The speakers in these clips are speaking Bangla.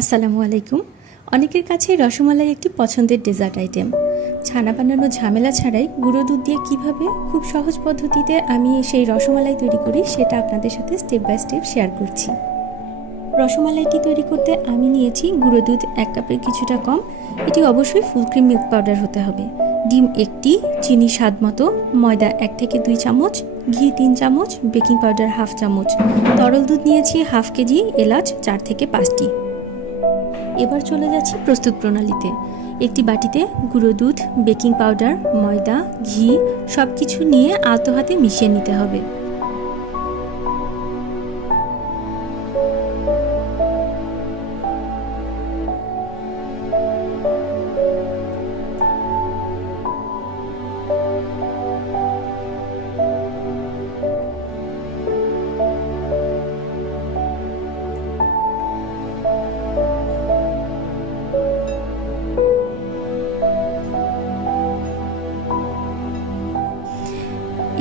আসসালামু আলাইকুম। অনেকের কাছে রসমালাই একটি পছন্দের ডেজার্ট আইটেম। ছানা বানানো ঝামেলা ছাড়াই গুঁড়ো দুধ দিয়ে কীভাবে খুব সহজ পদ্ধতিতে আমি সেই রসমালাই তৈরি করি সেটা আপনাদের সাথে স্টেপ বাই স্টেপ শেয়ার করছি। রসমালাইটি তৈরি করতে আমি নিয়েছি গুঁড়ো দুধ 1 কাপের কিছুটা কম। এটি অবশ্যই ফুল ক্রিম মিল্ক পাউডার হতে হবে। ডিম 1টি, চিনি স্বাদ মতো, ময়দা 1 থেকে 2 চামচ, ঘি 3 চামচ, বেকিং পাউডার 1/2 চামচ, তরল দুধ নিয়েছি 1/2 কেজি, এলাচ 4 থেকে 5টি। এবার চলে যাচ্ছি প্রস্তুত প্রণালীতে। একটি বাটিতে গুঁড়ো দুধ, বেকিং পাউডার, ময়দা, ঘি সব কিছু নিয়ে আলতো হাতে মিশিয়ে নিতে হবে।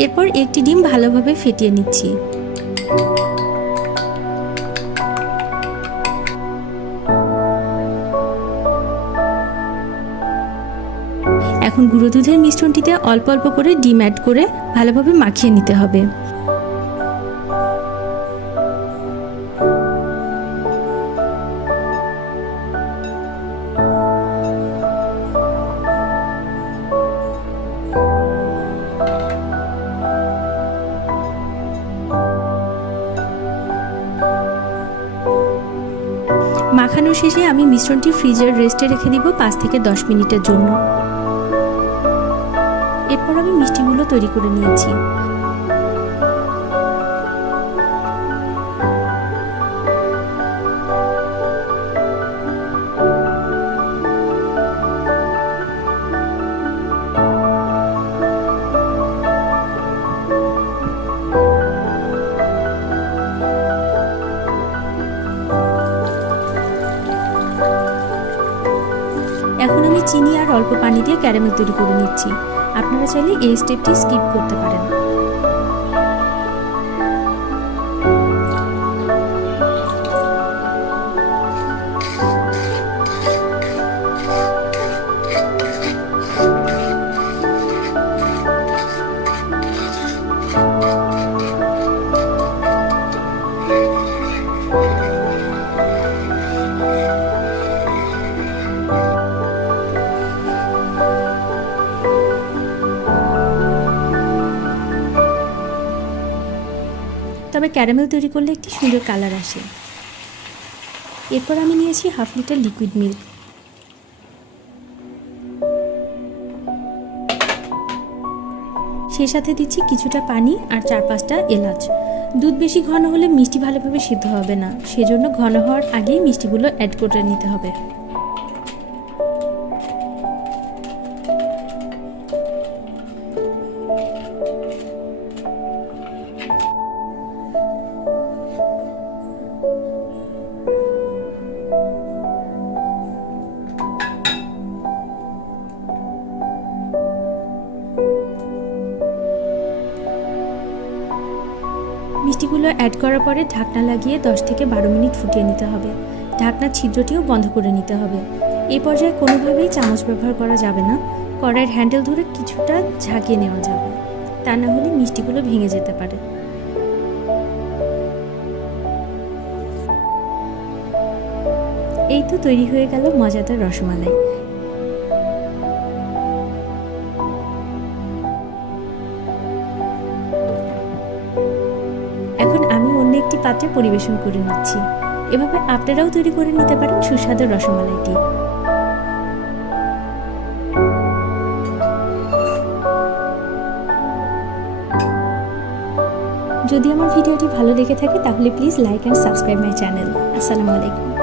এরপর একটি ডিম ভালোভাবে ফেটিয়ে নিচ্ছি। এখন গুঁড়ো দুধের মিশ্রণটিতে অল্প অল্প করে ডিম অ্যাড করে ভালোভাবে মাখিয়ে নিতে হবে। মাখানো শেষে আমি মিশ্রণটি ফ্রিজের রেস্টে রেখে দিব 5 থেকে 10 মিনিটের জন্য। এরপর আমি মিষ্টিগুলো তৈরি করে নিয়েছি। এখন আমি চিনি আর অল্প পানি দিয়ে ক্যারামেল তৈরি করে নিচ্ছি। আপনারা চাইলে এই স্টেপটি স্কিপ করতে পারেন। তবে ক্যারামেল তৈরি করলে একটি সুন্দর কালার আসে। এরপর আমি নিয়েছি 1/2 লিটার লিকুইড মিল্ক। সেই সাথে দিচ্ছি কিছুটা পানি আর 4-5টা এলাচ। দুধ বেশি ঘন হলে মিষ্টি ভালোভাবে সিদ্ধ হবে না, সেজন্য ঘন হওয়ার আগেই মিষ্টিগুলো অ্যাড করে নিতে হবে। মিষ্টিগুলো অ্যাড করার পরে ঢাকনা লাগিয়ে 10 থেকে 12 মিনিট ফুটিয়ে নিতে হবে। ঢাকনার ছিদ্রটিও বন্ধ করে নিতে হবে। এই পর্যায়ে কোনোভাবেই চামচ ব্যবহার করা যাবে না। কড়াইয়ের হ্যান্ডেল ধরে কিছুটা ঝাঁকিয়ে নেওয়া যাবে, তা না হলে মিষ্টিগুলো ভেঙে যেতে পারে। এই তো তৈরি হয়ে গেল মজাদার রসমালাই। এখন আমি অন্য একটি পাত্রে পরিবেশন করে নিচ্ছি। এভাবে আপনারাও তৈরি করে নিতে পারেন সুস্বাদু রসমালাইটি। যদি আমার ভিডিওটি ভালো লেগে থাকে তাহলে please like and subscribe my channel. আসসালামু আলাইকুম।